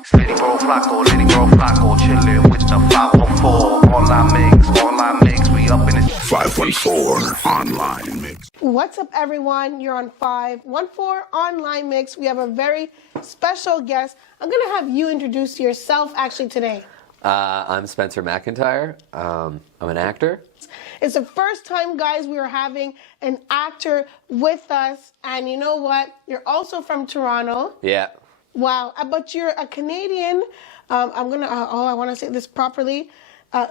Lady bro Flacco, chillin' with the 514 online mix, we up in it. 514 online mix. What's up, everyone? You're on 514 online mix. We have a very special guest. I'm gonna have you introduce yourself actually today. I'm Spencer MacIntyre. I'm an actor. It's the first time, guys, we are having an actor with us, and you know what? You're also from Toronto. Yeah. Wow, but you're a Canadian. I want to say this properly.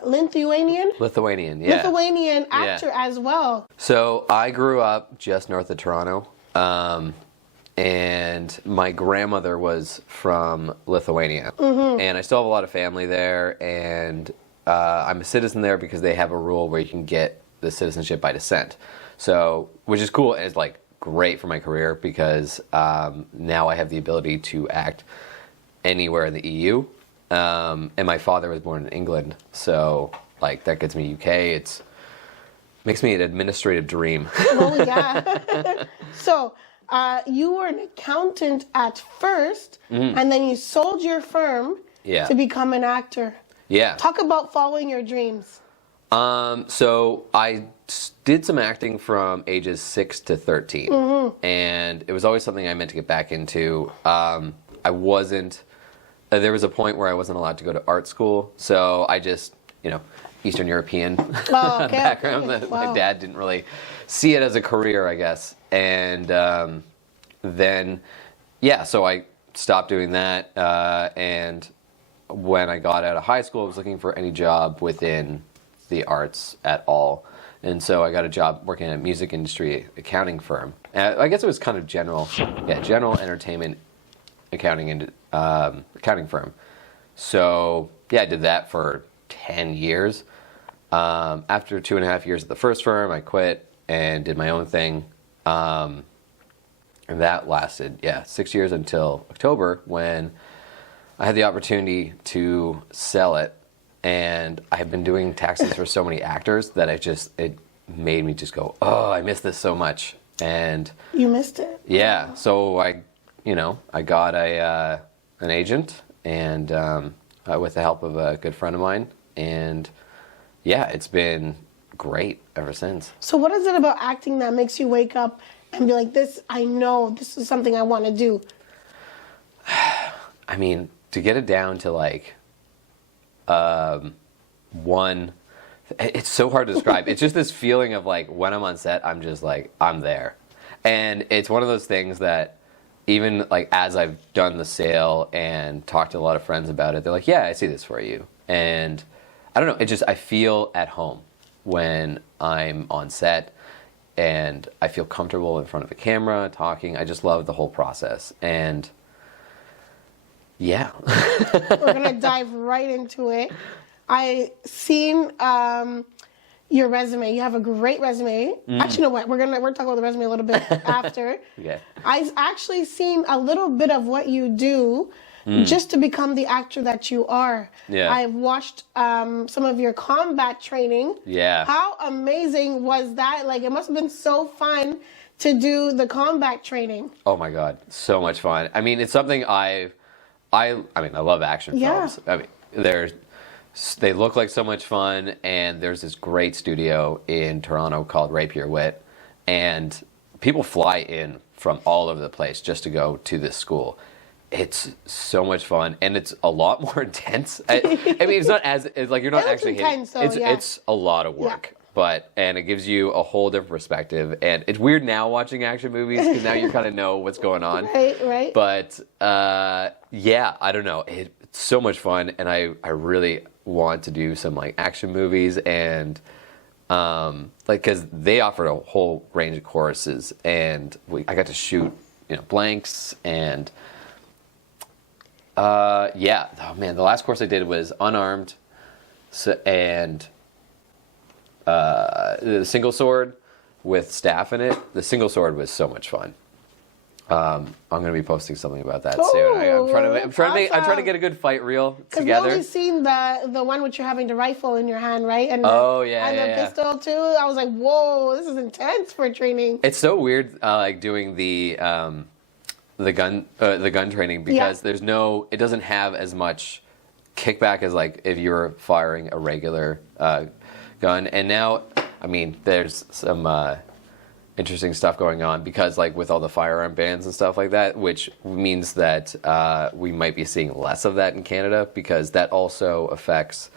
Lithuanian. Lithuanian, yeah. Lithuanian actor as well. So I grew up just north of Toronto, and my grandmother was from Lithuania, and I still have a lot of family there, and I'm a citizen there because they have a rule where you can get the citizenship by descent. So, which is cool, and it's like great for my career because now I have the ability to act anywhere in the EU. And my father was born in England, so like that gets me UK. It makes me an administrative dream. Oh yeah. So you were an accountant at first, and then you sold your firm to become an actor. Yeah. Talk about following your dreams. So I did some acting from ages 6 to 13, and it was always something I meant to get back into. I wasn't. There was a point where I wasn't allowed to go to art school, so I just, Eastern European background. My dad didn't really see it as a career, I guess. And then, so I stopped doing that. And when I got out of high school, I was looking for any job within the arts at all. And so I got a job working at a music industry accounting firm. I guess it was kind of general entertainment accounting firm. So I did that for 10 years. After 2.5 years at the first firm, I quit and did my own thing. And that lasted 6 years until October, when I had the opportunity to sell it. And I have been doing taxes for so many actors that it made me just go, oh, I miss this so much. And you missed it. Yeah. So I got an agent, and with the help of a good friend of mine, and it's been great ever since. So what is it about acting that makes you wake up and be like, I know this is something I want to do? I mean, to get it down to like one, it's so hard to describe. It's just this feeling of like, when I'm on set, I'm just like, I'm there. And it's one of those things that even like as I've done the sale and talked to a lot of friends about it, they're like, yeah, I see this for you. And I don't know, I feel at home when I'm on set, and I feel comfortable in front of a camera talking. I just love the whole process. And yeah. We're going to dive right into it. I seen your resume. You have a great resume. Actually, you know what? We're talking about the resume a little bit after. Okay. I've actually seen a little bit of what you do just to become the actor that you are. Yeah. I've watched some of your combat training. Yeah. How amazing was that? Like, it must have been so fun to do the combat training. Oh my God, so much fun. I mean, it's something I love action films. I mean, they look like so much fun, and there's this great studio in Toronto called Rapier Wit, and people fly in from all over the place just to go to this school. It's so much fun, and it's a lot more intense. I mean, it's not it's like you're not actually intense, hitting. It's a lot of work. And it gives you a whole different perspective. And it's weird now watching action movies because now you kind of know what's going on. Right. But I don't know. It's so much fun, and I really want to do some like action movies, and because they offered a whole range of courses, and I got to shoot blanks, and oh man, the last course I did was unarmed, and the single sword with staff in it. The single sword was so much fun. I'm going to be posting something about that soon. I'm trying to get a good fight reel together. Because we've only seen the one which you're having the rifle in your hand, right? And the pistol too. I was like, whoa, this is intense for training. It's so weird, like doing the the gun training because it doesn't have as much kickback as like if you were firing a regular gun. And now, I mean, there's some interesting stuff going on because like with all the firearm bans and stuff like that, which means that we might be seeing less of that in Canada because that also affects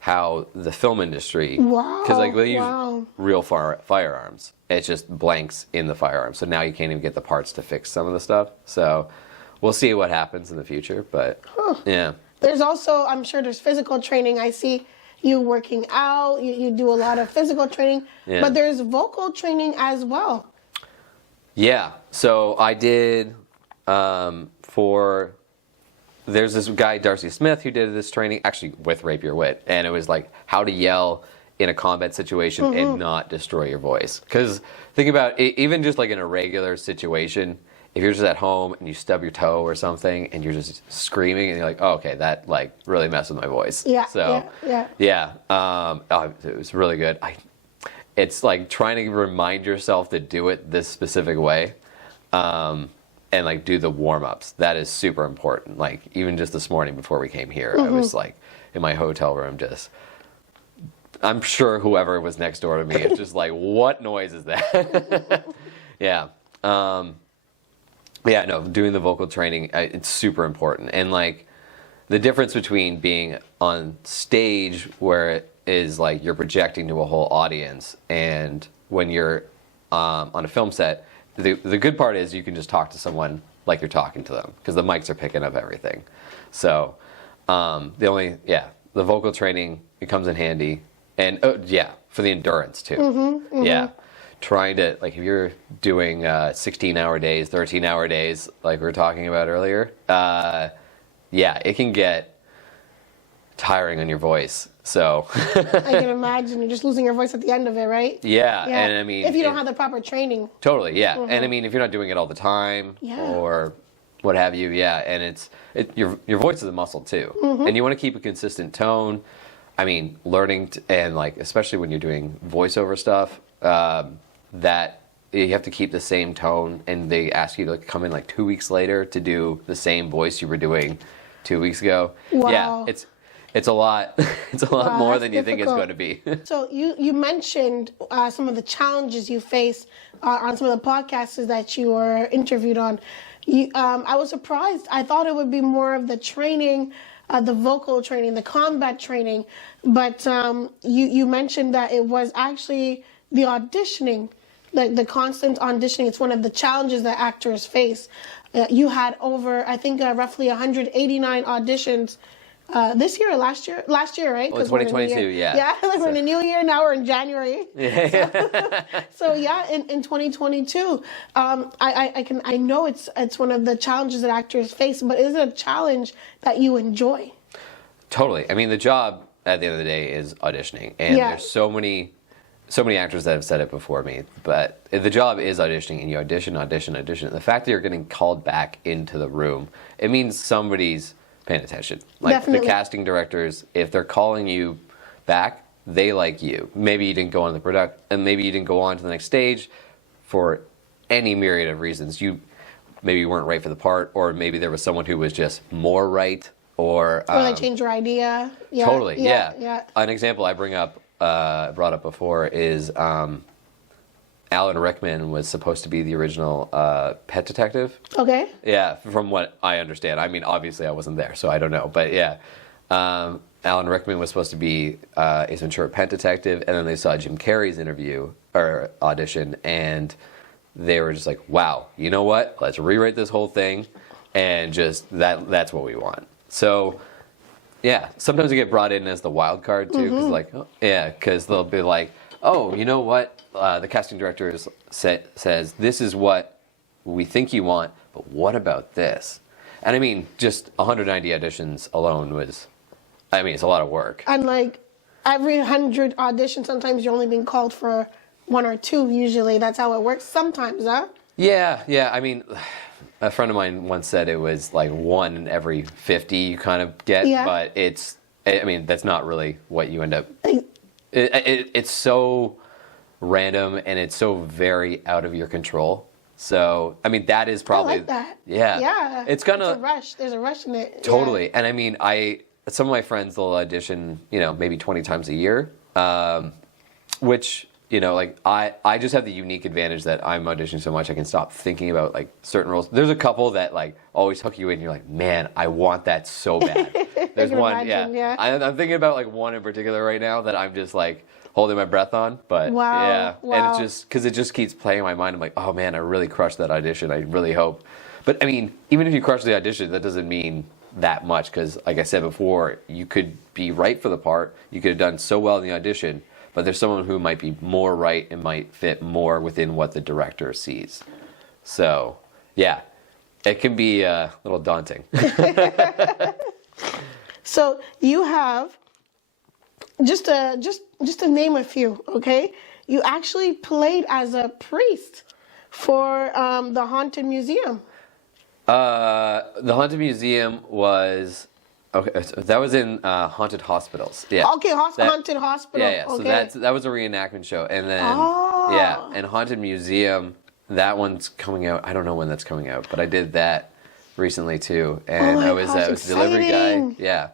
how the film industry, because like they use real firearms, it's just blanks in the firearm. So now you can't even get the parts to fix some of the stuff. So we'll see what happens in the future. But yeah, there's also, I'm sure there's physical training. I see you working out. You do a lot of physical training, but there's vocal training as well. Yeah. So I did there's this guy, Darcy Smith, who did this training, actually with Rape Your Wit, and it was like how to yell in a combat situation and not destroy your voice. Because think about it, even just like in a regular situation, if you're just at home and you stub your toe or something and you're just screaming and you're like, oh, okay, that like really messed with my voice. Yeah. So it was really good. It's like trying to remind yourself to do it this specific way. And like do the warm-ups. That is super important. Like even just this morning before we came here, I was like in my hotel room I'm sure whoever was next door to me is just like, what noise is that? Doing the vocal training, it's super important. And like the difference between being on stage where it is like you're projecting to a whole audience and when you're on a film set, the good part is you can just talk to someone like you're talking to them because the mics are picking up everything. So the vocal training, it comes in handy. And for the endurance too. Trying to, like if you're doing 16-hour days, 13-hour days like we were talking about earlier, it can get tiring on your voice. So I can imagine you're just losing your voice at the end of it, right? Yeah. And I mean, if you don't have the proper training. Totally, yeah. And I mean, if you're not doing it all the time or what have you, and your voice is a muscle too, and you want to keep a consistent tone. I mean, learning and like especially when you're doing voiceover stuff, that you have to keep the same tone, and they ask you to come in like 2 weeks later to do the same voice you were doing 2 weeks ago. Wow. Yeah, it's a lot. It's a lot more than you think it's going to be. So you mentioned some of the challenges you face on some of the podcasts that you were interviewed on. I was surprised. I thought it would be more of the training, the vocal training, the combat training, but you mentioned that it was actually the auditioning, the constant auditioning. It's one of the challenges that actors face. You had over, I think, roughly 189 auditions. This year or last year? Last year, right? Well, 2022, yeah. Yeah, we're in a new year now. We're in January. So in 2022, I know it's one of the challenges that actors face, but is it a challenge that you enjoy? Totally. I mean, the job at the end of the day is auditioning, and there's so many actors that have said it before me. But the job is auditioning, and you audition. The fact that you're getting called back into the room, it means somebody's paying attention. Like Definitely. The casting directors, if they're calling you back, they like you. Maybe you didn't go on the product, and maybe you didn't go on to the next stage for any myriad of reasons. Maybe you weren't right for the part, or maybe there was someone who was just more right, or they change your idea. Yeah. Totally, yeah. An example I brought up before is Alan Rickman was supposed to be the original pet detective. Okay. Yeah, from what I understand. I mean, obviously I wasn't there, so I don't know. But yeah, Alan Rickman was supposed to be Ace Ventura pet detective, and then they saw Jim Carrey's audition, and they were just like, wow, you know what? Let's rewrite this whole thing, and just that's what we want. So yeah, sometimes you get brought in as the wild card too, because they'll be like, oh, you know what? The casting director says this is what we think you want, but what about this? And I mean, just 190 auditions alone it's a lot of work. And like every 100 auditions, sometimes you're only being called for 1 or 2. Usually, that's how it works. Sometimes, huh? Yeah. I mean, a friend of mine once said it was like 1 in every 50 you kind of get, but that's not really what you end up. It's so random and it's so very out of your control So, I mean, that is probably... I like that. Yeah. Yeah. It's gonna... It's a rush. There's a rush in it. Totally. Yeah. And I mean, some of my friends, they'll audition, maybe 20 times a year, which, like I just have the unique advantage that I'm auditioning so much I can stop thinking about like certain roles. There's a couple that like always hook you in. You're like, man, I want that so bad. There's one, imagine, yeah. I'm thinking about like one in particular right now that I'm just like holding my breath on. But Wow. yeah, Wow. and it's just because it just keeps playing in my mind. I'm like, oh man, I really crushed that audition. I really hope. But I mean, even if you crush the audition, that doesn't mean that much because, like I said before, you could be right for the part. You could have done so well in the audition, but there's someone who might be more right and might fit more within what the director sees. So, yeah, it can be a little daunting. So you have just to name a few, okay? You actually played as a priest for the Haunted Museum. The Haunted Museum was okay. So that was in Haunted Hospitals. Yeah. Okay, Haunted Hospital. Yeah. Okay. So that was a reenactment show, and then Oh. yeah, and Haunted Museum. That one's coming out. I don't know when that's coming out, but I did that recently too, and Oh my I was gosh, a delivery guy. exciting. Yeah.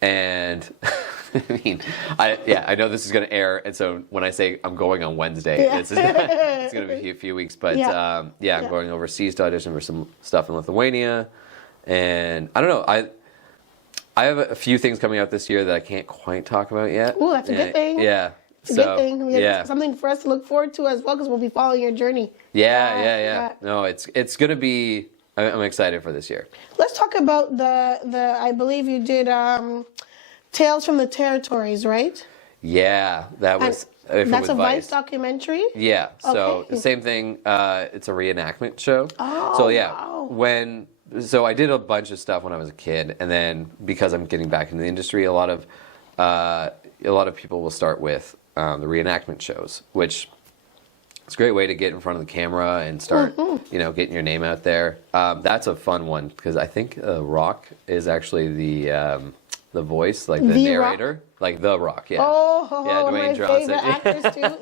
And I mean, I know this is going to air, and so when I say I'm going on Wednesday, Yeah. it's going to be a few weeks. But Yeah. I'm Yeah. going overseas to audition for some stuff in Lithuania, and I don't know. I have a few things coming out this year that I can't quite talk about yet. Ooh, that's a good thing. Yeah. It's a good thing. We have Yeah. something for us to look forward to as well because we'll be following your journey. Yeah. No, it's going to be. I'm excited for this year. Let's talk about the I believe you did Tales from the Territories, right? Yeah, that was. That's a Vice documentary? Yeah. So Okay. the same thing. It's a reenactment show. Oh, so yeah, wow. So I did a bunch of stuff when I was a kid, and then because I'm getting back into the industry, a lot of people will start with the reenactment shows, which it's a great way to get in front of the camera and start, getting your name out there. That's a fun one because I think Rock is actually the voice, like the The narrator, Rock? like The Rock. Yeah. Oh, yeah, one of my Dwayne Johnson. favorite actors too.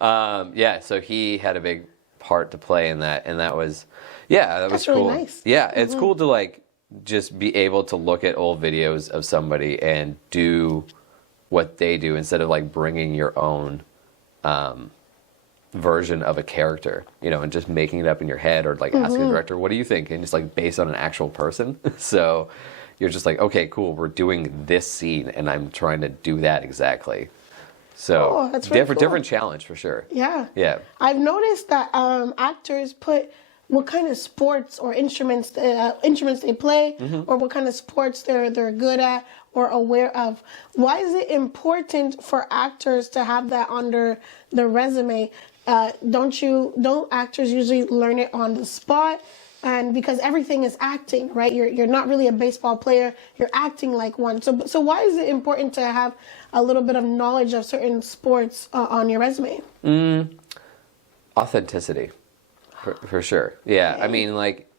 Yeah. Yeah, so he had a big part to play in that, and that was, that was That's really cool. nice. Yeah, it's cool to like just be able to look at old videos of somebody and do what they do instead of like bringing your own version of a character, and just making it up in your head or like asking the director, what do you think? And just like based on an actual person. So you're just like, okay, cool, we're doing this scene and I'm trying to do that exactly. So Oh, that's really cool. different challenge for sure. Yeah. Yeah. I've noticed that actors put what kind of sports or instruments they play, or what kind of sports they're good at or aware of. Why is it important for actors to have that under their resume? Don't actors usually learn it on the spot? And because everything is acting, right? You're not really a baseball player. You're acting like one. So why is it important to have a little bit of knowledge of certain sports on your resume? Authenticity, for sure. Yeah, Okay. I mean, like,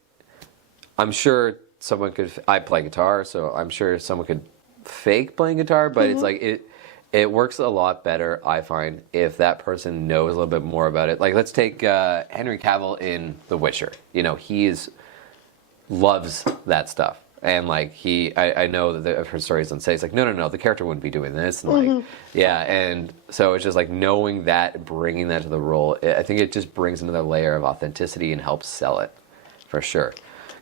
I'm sure someone could. I play guitar, so I'm sure someone could fake playing guitar, but it's like it works a lot better, I find, if that person knows a little bit more about it. Like, let's take Henry Cavill in The Witcher. He loves that stuff. And, like, I know that I've heard stories on say, it's like, no, the character wouldn't be doing this. And, like, and so it's just, like, knowing that, bringing that to the role, I think it just brings another layer of authenticity and helps sell it, for sure.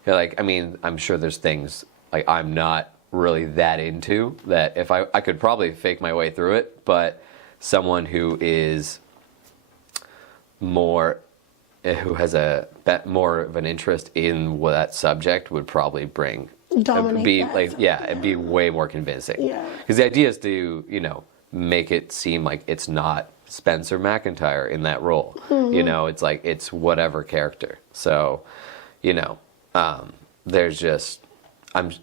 Like, I mean, I'm sure there's things, like, I'm not really that into that if I could probably fake my way through it, but someone who is more who has more of an interest in that subject would probably Dominate that. it'd be way more convincing. Yeah. Because the idea is to make it seem like it's not Spencer MacIntyre in that role. It's like it's whatever character. So there's just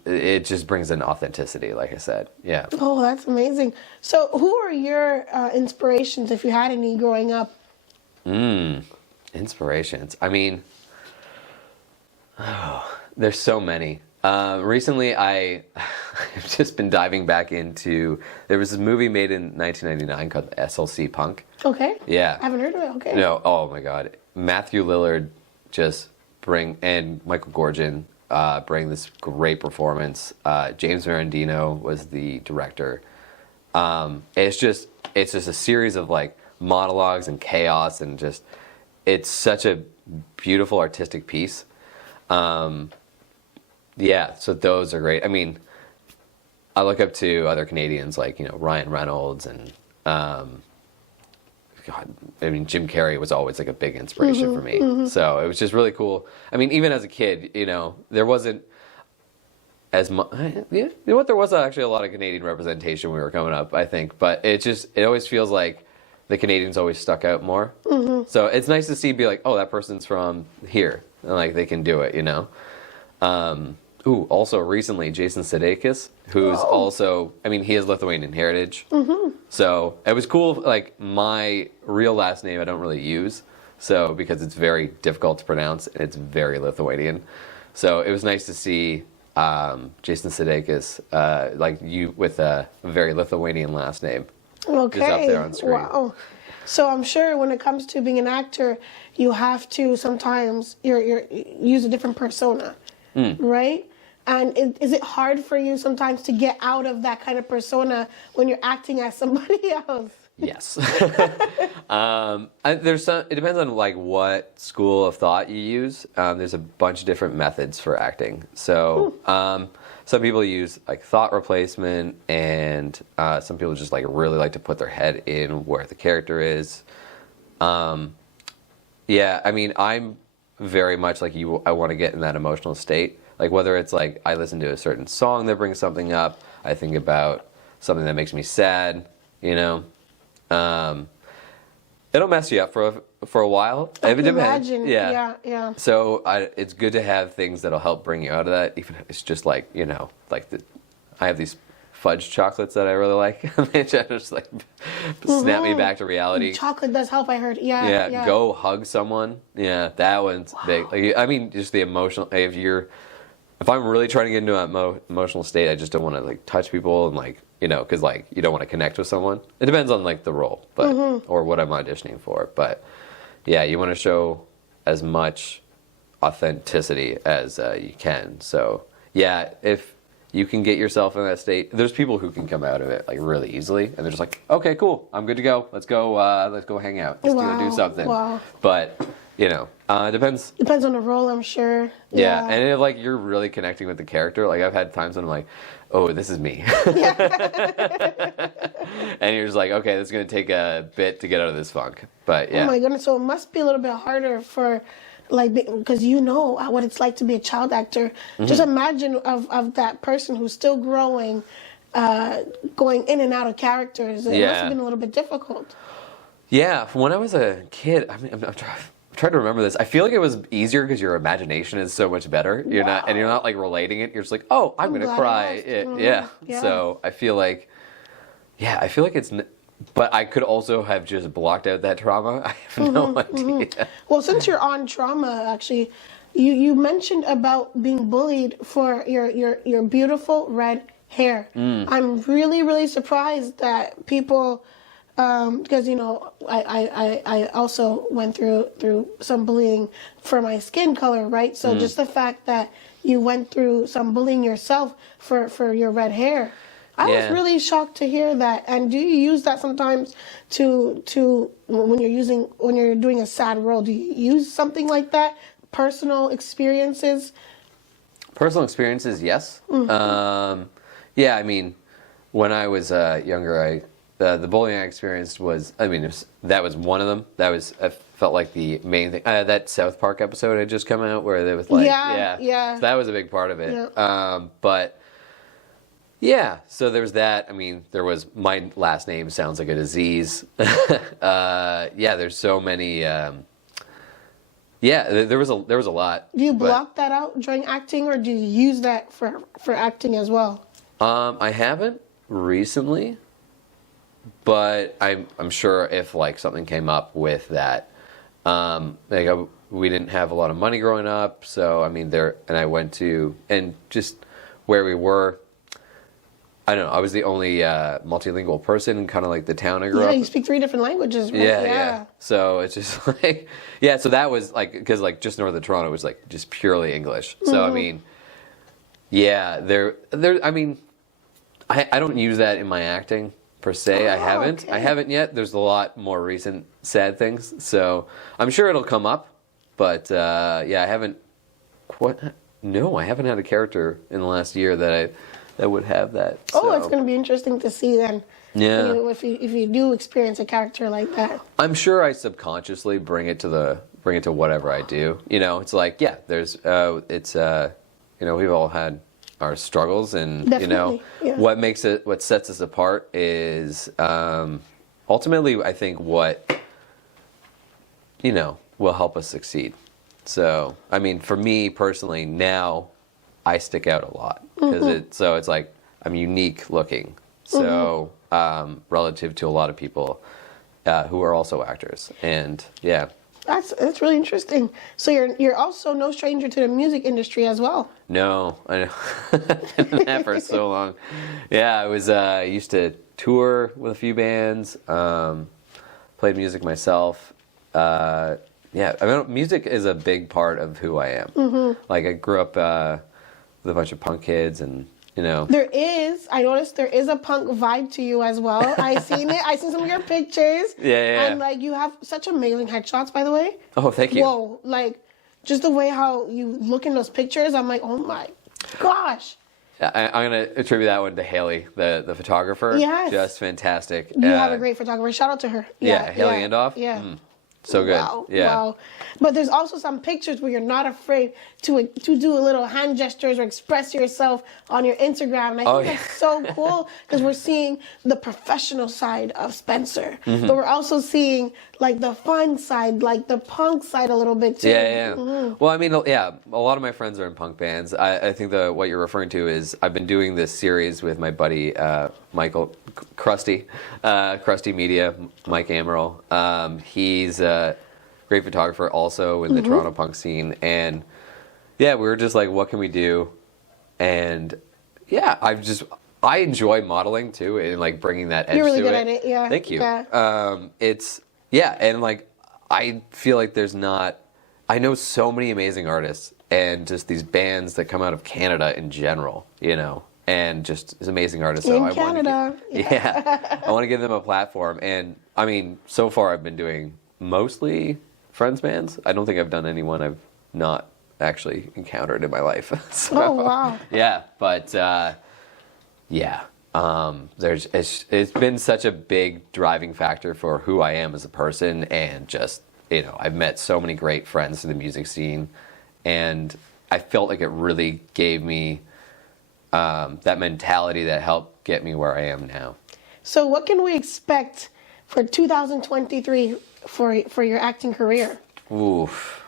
it just brings in authenticity, like I said. Yeah. Oh, that's amazing. So who are your inspirations, if you had any, growing up? Inspirations. I mean, there's so many. Recently, I've just been diving back into. There was this movie made in 1999 called SLC Punk. Okay. Yeah. I haven't heard of it. Okay. No, oh my God, Matthew Lillard and Michael Gorgon bring this great performance. James Marandino was the director. It's just a series of like monologues and chaos and just it's such a beautiful artistic piece. Yeah, so those are great. I mean, I look up to other Canadians like, Ryan Reynolds and, Jim Carrey was always like a big inspiration for me. So it was just really cool. I mean, even as a kid, there wasn't as much, you know what, there was actually a lot of Canadian representation when we were coming up, I think. But it always feels like the Canadians always stuck out more. So it's nice to see, be like, oh, that person's from here. And like, they can do it, Also recently, Jason Sudeikis, who's also, he has Lithuanian heritage. So it was cool. Like, my real last name I don't really use, because it's very difficult to pronounce and it's very Lithuanian. So it was nice to see Jason Sudeikis, like you, with a very Lithuanian last name. Okay. Just up there on screen. Wow. So I'm sure when it comes to being an actor, you have to sometimes use a different persona, right? And is it hard for you sometimes to get out of that kind of persona when you're acting as somebody else? Yes. It depends on like what school of thought you use. There's a bunch of different methods for acting. So some people use like thought replacement, and some people just like really like to put their head in where the character is. Yeah, I'm very much like you. I want to get in that emotional state. Like whether it's like I listen to a certain song that brings something up, I think about something that makes me sad, It'll mess you up for a while. I can imagine. Yeah. So it's good to have things that'll help bring you out of that. Even if it's just like I have these fudge chocolates that I really like. They just like snap me back to reality. Chocolate does help, I heard. Yeah. Go hug someone. Yeah, that one's big. Like, just the emotional. If I'm really trying to get into an emotional state, I just don't want to like touch people and like because like you don't want to connect with someone. It depends on like the role, but or what I'm auditioning for. But yeah, you want to show as much authenticity as you can. So yeah, if you can get yourself in that state, there's people who can come out of it like really easily, and they're just like, okay, cool, I'm good to go. Let's go hang out. Let's do something. Wow. But depends. Depends on the role, I'm sure. Yeah, and if like you're really connecting with the character, like I've had times when I'm like, oh, this is me. And you're just like, okay, this is gonna take a bit to get out of this funk. But yeah. Oh my goodness, so it must be a little bit harder for because what it's like to be a child actor. Just imagine of that person who's still growing, going in and out of characters. It must have been a little bit difficult. Yeah, when I was a kid, I'm trying to remember this. I feel like it was easier because your imagination is so much better. You're not like relating it. You're just like, oh, I'm gonna cry. Yeah. So I feel like it's. But I could also have just blocked out that trauma. I have no idea. Well, since you're on trauma, actually, you mentioned about being bullied for your beautiful red hair. I'm really, really surprised that people, because I also went through some bullying for my skin color, right? So just the fact that you went through some bullying yourself for your red hair. I was really shocked to hear that. And do you use that sometimes to when you're doing a sad role? Do you use something like that? Personal experiences? Personal experiences, yes. Yeah, when I was younger, the bullying I experienced was, that was one of them. I felt like the main thing. That South Park episode had just come out where they was like, So that was a big part of it. Yeah. But yeah, so there's that. There was my last name sounds like a disease. There's so many. There was a lot. Do you block that out during acting, or do you use that for acting as well? I haven't recently, but I'm sure if like something came up with that, like we didn't have a lot of money growing up, so I mean I went to, and just where we were, I don't know, I was the only multilingual person in kind of like the town I grew up. Yeah, you speak 3 different languages, right? Yeah. So it's just like, yeah, so that was like, because like just north of Toronto was like just purely English. So I mean, yeah, I mean, I don't use that in my acting per se. I haven't. Okay. I haven't yet. There's a lot more recent sad things. So I'm sure it'll come up. But yeah, I haven't I haven't had a character in the last year that would have that. Oh, so. it's going to be interesting to see then. Yeah. If you do experience a character like that. I'm sure I subconsciously bring it to whatever I do. You know, it's like, yeah, there's you know, we've all had our struggles, and Definitely, you know, yeah. what sets us apart is ultimately, I think, what, you know, will help us succeed. So, I mean, for me personally, now I stick out a lot because it's like I'm unique looking. So, relative to a lot of people who are also actors, and yeah. That's really interesting. So you're also no stranger to the music industry as well. No, I know. I've been in that for so long. Yeah, I used to tour with a few bands, played music myself. Yeah, I mean, music is a big part of who I am. Like, I grew up with a bunch of punk kids, and you know. I noticed there is a punk vibe to you as well. I seen it. I seen some of your pictures. Yeah. And like, you have such amazing headshots, by the way. Oh, thank you. Whoa, like just the way how you look in those pictures, I'm like, oh my gosh. I'm gonna attribute that one to Haley, the photographer. Yes. Just fantastic. You have a great photographer. Shout out to her. Yeah, Haley Andoff. Yeah. So good. Wow, Yeah. wow. But there's also some pictures where you're not afraid to do a little hand gestures or express yourself on your Instagram. And I think that's so cool because we're seeing the professional side of Spencer. But we're also seeing like the fun side, like the punk side a little bit too. Yeah. Well, I mean, yeah, a lot of my friends are in punk bands. I think what you're referring to is I've been doing this series with my buddy Michael Krusty Media, Mike Amaral. He's a great photographer also in the Toronto punk scene, and yeah, we were just like, what can we do? And yeah, I enjoy modeling too, and like bringing that edge You're really to good it. at it, yeah. Thank you. Yeah. And like I feel like I know so many amazing artists and just these bands that come out of Canada in general, you know, and just as amazing artists. In I Canada. I want to give them a platform. And I mean, so far I've been doing mostly friends bands. I don't think I've done anyone I've not actually encountered in my life. So, Oh, wow. Yeah, but yeah. It's been such a big driving factor for who I am as a person, and just, you know, I've met so many great friends in the music scene, and I felt like it really gave me that mentality that helped get me where I am now. So what can we expect for 2023 for your acting career? Oof.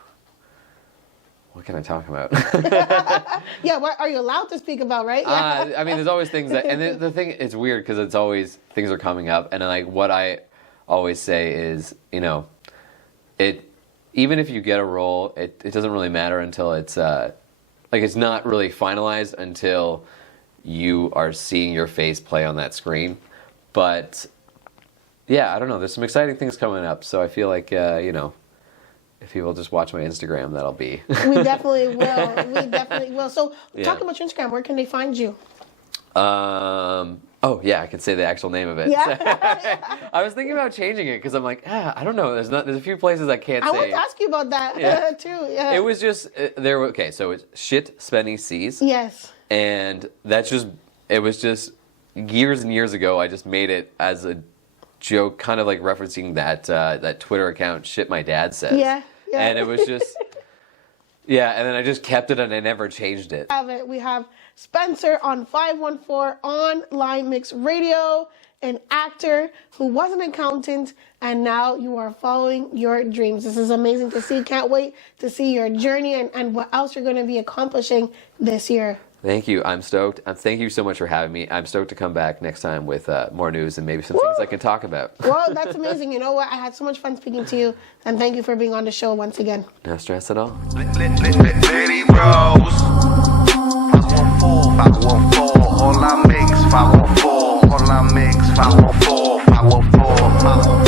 What can I talk about? Yeah, what are you allowed to speak about, right? Yeah. I mean, there's always things that, and the thing, it's weird because it's always, things are coming up, and like what I always say is, you know, even if you get a role, it doesn't really matter until it's, like it's not really finalized until you are seeing your face play on that screen. But yeah, I don't know, there's some exciting things coming up, so I feel like, you know, if people just watch my Instagram, that'll be. We definitely will. We definitely will. So, talk about your Instagram. Where can they find you? Oh yeah, I can say the actual name of it. Yeah. I was thinking about changing it because I'm like, I don't know. There's a few places I can't say. I want to ask you about that too. Yeah. It was just okay. So it's shit Spenny sees. Yes. And it was just years and years ago. I just made it as a joke, kind of like referencing that Twitter account, shit my dad says. Yeah. And it was just, yeah. And then I just kept it, and I never changed it. We have Spencer on 514 Online Mix Radio, an actor who was an accountant, and now you are following your dreams. This is amazing to see. Can't wait to see your journey and what else you're going to be accomplishing this year. Thank you. I'm stoked. Thank you so much for having me. I'm stoked to come back next time with more news and maybe some things I can talk about. Well, that's amazing. You know what? I had so much fun speaking to you, and thank you for being on the show once again. No stress at all. Lady Rose. 514, all I mix, 514, all I mix, 514, 514, 514.